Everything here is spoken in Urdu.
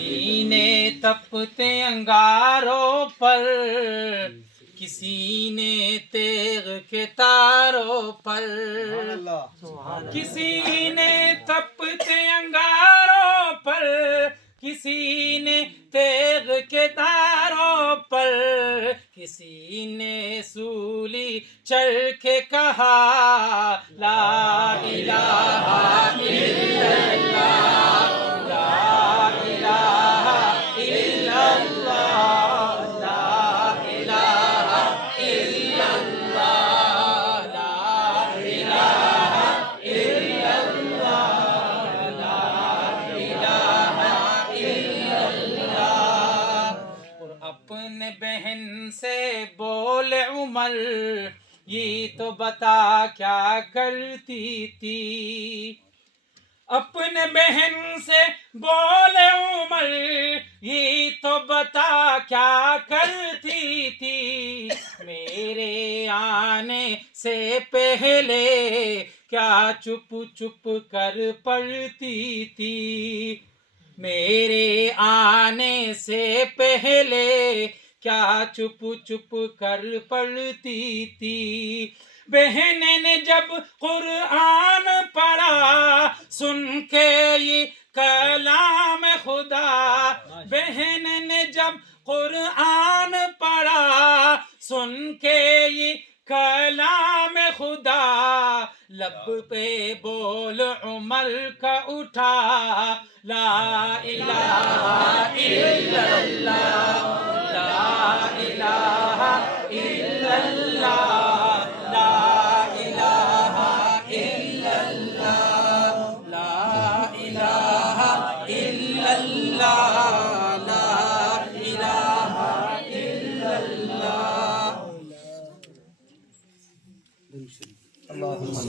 کسی نے تپتے انگاروں پر، کسی نے تیغ کے تاروں پر، کسی نے تپتے انگاروں پر، کسی نے تیغ کے تاروں پر، کسی نے سولی چڑھ کے کہا لا الہ الا اللہ، لا الہ الا اللہ، لا الہ الا اللہ، لا الہ الا اللہ، لا الہ الا اللہ۔ اور اپنے بہن سے بولے عمر، یہ تو بتا کیا کرتی تھی۔ اپنے بہن سے بولے عمر، یہ تو بتا کیا کرتی تھی۔ میرے آنے سے پہلے کیا چپ چپ کر پڑھتی تھی۔ میرے آنے سے پہلے کیا چپ چپ کر پڑھتی تھی۔ بہن نے جب قرآن پڑھا سن کے یہ کلام خدا، بہن نے جب قرآن پڑھا سن کے یہ کلام خدا، لب پہ بول عمر کا اٹھا لا الہ الا اللہ، لا الہ الا اللہ، لا الہ الا اللہ، لا الہ الا اللہ، لا الہ الا اللہ۔